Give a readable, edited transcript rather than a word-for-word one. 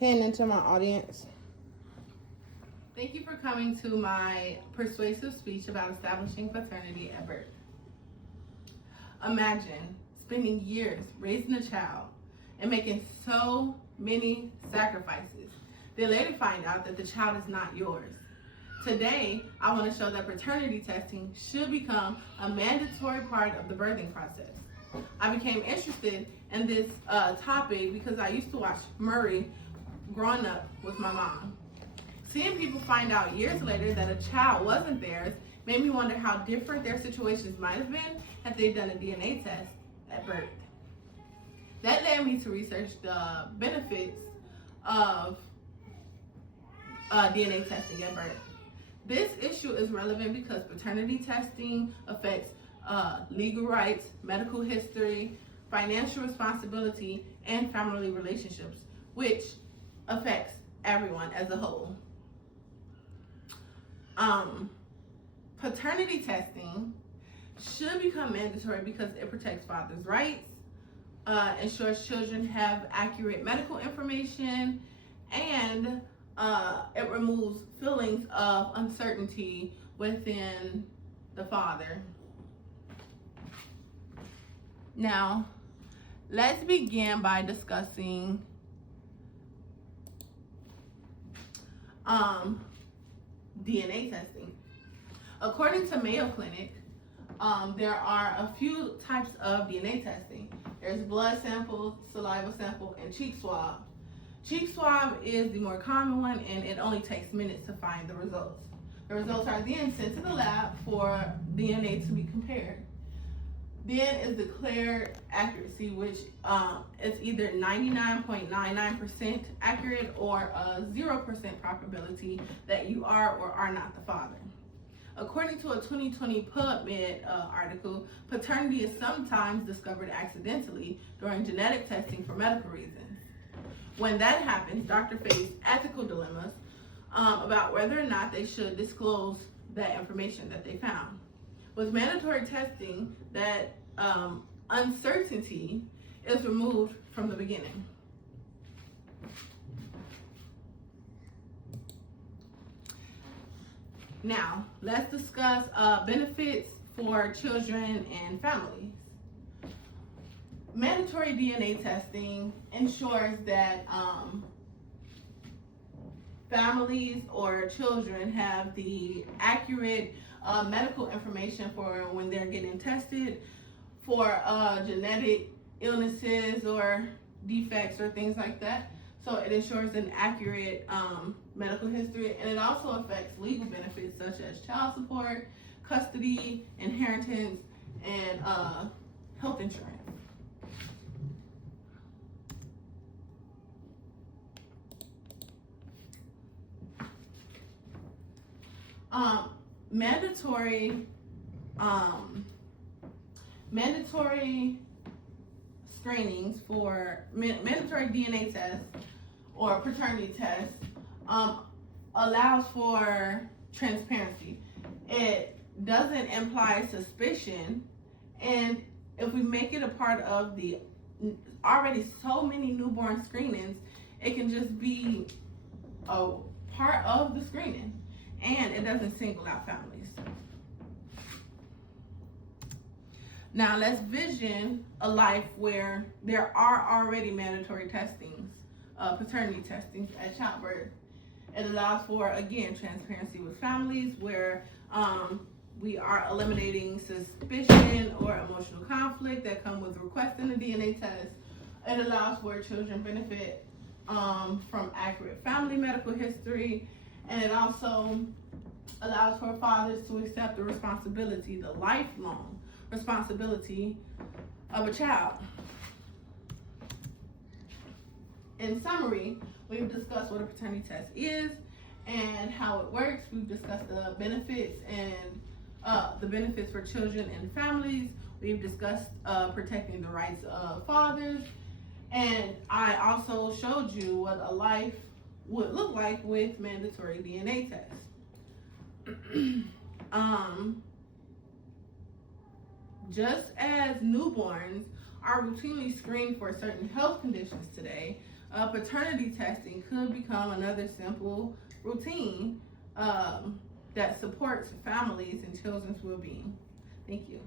paying into my audience. Thank you for coming to my persuasive speech about establishing paternity at birth. Imagine spending years raising a child and making so many sacrifices, then later find out that the child is not yours. Today, I want to show that paternity testing should become a mandatory part of the birthing process. I became interested in this topic because I used to watch Murray growing up with my mom. Seeing people find out years later that a child wasn't theirs made me wonder how different their situations might have been had they done a DNA test at birth. That led me to research the benefits of DNA testing at birth. This issue is relevant because paternity testing affects legal rights, medical history, financial responsibility, and family relationships, which affects everyone as a whole. Paternity testing should become mandatory because it protects fathers' rights, ensures children have accurate medical information, and it removes feelings of uncertainty within the father. Now, let's begin by discussing DNA testing. According to Mayo Clinic, there are a few types of DNA testing. There's blood sample, saliva sample, and cheek swab. Cheek swab is the more common one, and it only takes minutes to find the results. The results are then sent to the lab for DNA to be compared. Then is declared accuracy, which is either 99.99% accurate or a 0% probability that you are or are not the father. According to a 2020 PubMed article, paternity is sometimes discovered accidentally during genetic testing for medical reasons. When that happens, doctors face ethical dilemmas about whether or not they should disclose that information that they found. With mandatory testing, that uncertainty is removed from the beginning. Now, let's discuss benefits for children and families. Mandatory DNA testing ensures that families or children have the accurate medical information for when they're getting tested for genetic illnesses or defects or things like that. So it ensures an accurate medical history, and it also affects legal benefits such as child support, custody, inheritance, and health insurance. Mandatory screenings for mandatory DNA tests or paternity tests allows for transparency. It doesn't imply suspicion, and if we make it a part of the already so many newborn screenings, it can just be a part of the screening, and it doesn't single out families. Now let's vision a life where there are already mandatory testings, paternity testings at childbirth. It allows for, again, transparency with families where we are eliminating suspicion or emotional conflict that come with requesting a DNA test. It allows for children benefit from accurate family medical history, and it also allows for fathers to accept the responsibility, the lifelong responsibility of a child. In summary, we've discussed what a paternity test is and how it works. We've discussed the benefits and the benefits for children and families. We've discussed protecting the rights of fathers, and I also showed you what a life would look like with mandatory DNA tests. Just as newborns are routinely screened for certain health conditions today, Paternity testing could become another simple routine that supports families and children's well-being. Thank you.